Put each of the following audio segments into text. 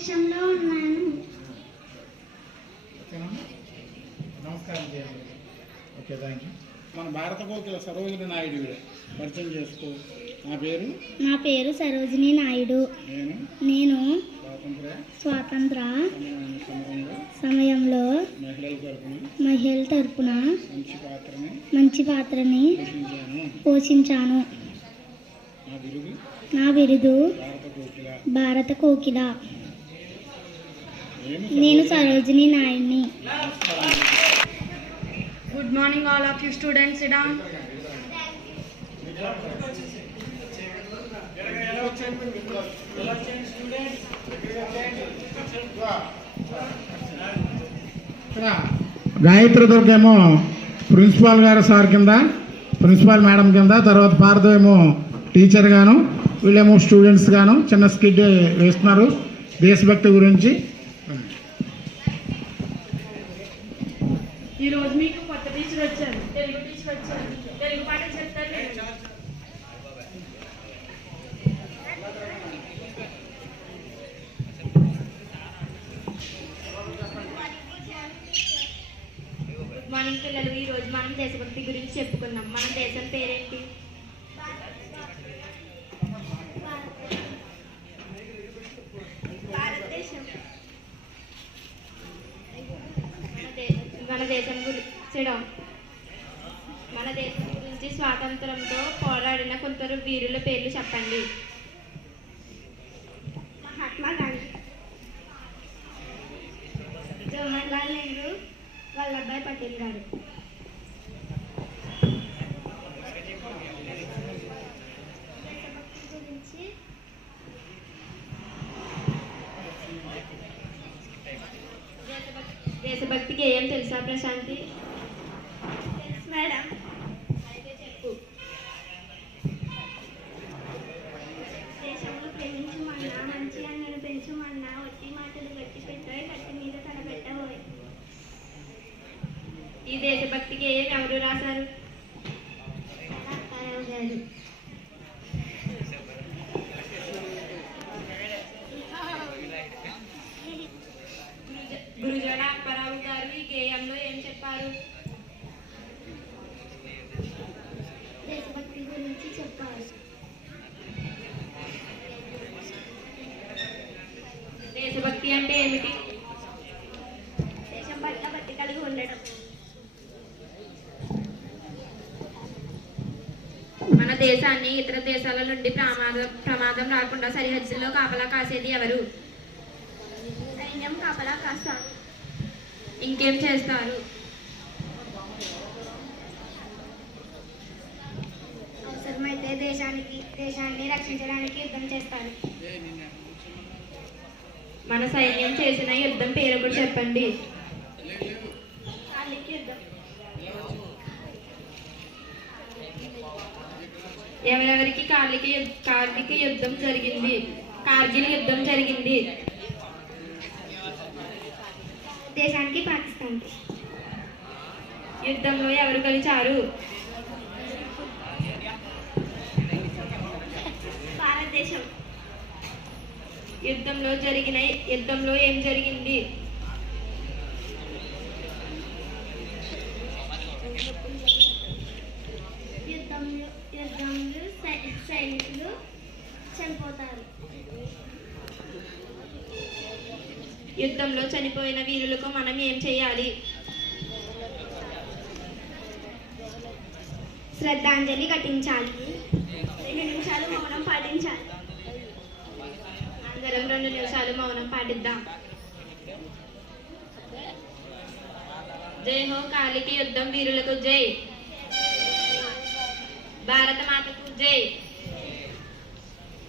అంతరిక్షంలో ఉన్నాను. ఓకేనా? నమస్కారం చేయండి. ఓకే థ్యాంక్ యూ మన భారత కోకిల సరోజిని నాయుడు. పరిచయం చేసుకో. నా పేరు? నా పేరు సరోజిని నాయుడు. నేను? స్వాతంత్ర సమయంలో? మహిళల తరపున? మంచి పాత్రని? పోషించాను. నా బిరుదు? భారత కోకిల. నేను Sarojini morning, all of you students. Sit down. ఇక్కడ గాయత్రి దుర్గేమో ప్రిన్సిపాల్ గారు సార్ కింద ప్రిన్సిపాల్ మేడం కింద తర్వాత భారత ఏమో టీచర్ గాను వీళ్ళేమో స్టూడెంట్స్ గాను చిన్న స్కిడ్ వేస్తున్నారు దేశభక్తి గురించి ఈ రోజు మీకు కొత్త టీచర్ వచ్చారు. తెలుగు టీచర్ వచ్చారు. తెలుగు పాట చెప్తారు. మనం పిల్లలు. ఈ రోజు మనం దేశభక్తి గురించి చెప్పుకున్నాం మన దేశం పేరేంటి భారతదేశం మన దే- మన దేశం గురించి మన దేశం గురించి స్వాతంత్రంతో పోరాడిన కొందరు వీరుల పేర్లు చెప్పండి. మహాత్మా గాంధీ. జవహర్ లాల్ నెహ్రూ వల్లభాయ్ పటేల్ గారు. దేశభక్తికి ఏం తెలుసా ప్రశాంతి? తెలుసు మేడం. అయితే చెప్పు. దేశంలో ప్రేమించుమన్నా మంచి అన్నను పెంచుమన్నా ఒట్టి మాటలు గట్టి పెట్టోయ్ కత్తి మీద తలబెట్టబోయ్ ఈ దేశభక్తికి ఏం ఎవరు రాశారు? గారు గురుజ- గురుజన అప్పారావు గారు ఈ గేయంలో ఏం చెప్పారు దేశభక్తి గురించి చెప్పారు అంటే ఏమిటి? దేశం పట్ల భక్తి కలిగి ఉండడం. మన దేశాన్ని ఇతర దేశాల నుండి ప్రమాదం ప్రమాదం రాకుండా సరిహద్దుల్లో కాపలా కాసేది ఎవరు? సైన్యం కాపలా కాస్తారు. ఇంకేం చేస్తారు? అవసరమైతే దేశానికి దేశాన్ని రక్షించడానికి యుద్ధం చేస్తారు. మన సైన్యం చేసిన యుద్ధం పేరు కూడా చెప్పండి. ఎవరెవరికి కార్గిక యు- కార్గిక యుద్ధం జరిగింది? కార్గిల్ యుద్ధం జరిగింది. దేశానికి పాకిస్తాన్ యుద్ధంలో ఎవరు గెలిచారు? భారతదేశం. యుద్ధంలో జరిగిన యుద్ధంలో ఏం జరిగింది? యుద్ధంలో యుద్ధంలో సైనికులు చనిపోతారు. యుద్ధంలో చనిపోయిన వీరులకు మనం ఏం చేయాలి? శ్రద్ధాంజలి ఘటించాలి. నిమిషాలు మౌనం పాటిద్దాం జై హో కాళికి యుద్ధం వీరులకు జై భారత మాతకు జై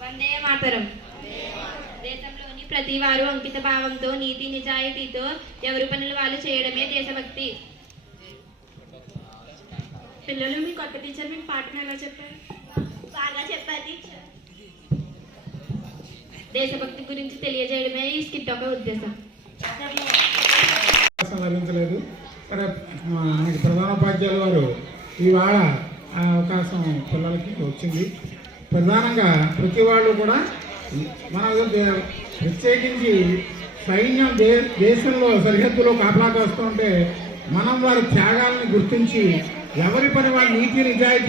వందే మాతరం దేశంలోని ప్రతి వారు అంకిత భావంతో నీతి నిజాయితీతో ఎవరి పనులు వాళ్ళు చేయడమే దేశభక్తి పిల్లలు మీ కొత్త టీచర్ మీకు పాఠం ఎలా చెప్పారు బాగా చెప్పారు టీచర్ దేశభక్తి గురించి తెలియజేయడమే ఈ స్కిట్ ఒక ఉద్దేశం. లభించలేదు. మరి మనకి ప్రధానోపాధ్యాయుల వారు ఈవేళ ఆ అవకాశం పిల్లలకి వచ్చింది. ప్రధానంగా ప్రతి వాళ్ళు కూడా మన దే- ప్రత్యేకించి సైన్యం దే దేశంలో సరిహద్దులో కాపలా కాస్తుంటే మనం వారి త్యాగాలను గుర్తించి ఎవరి పని వారి నీతి నిజాయితీ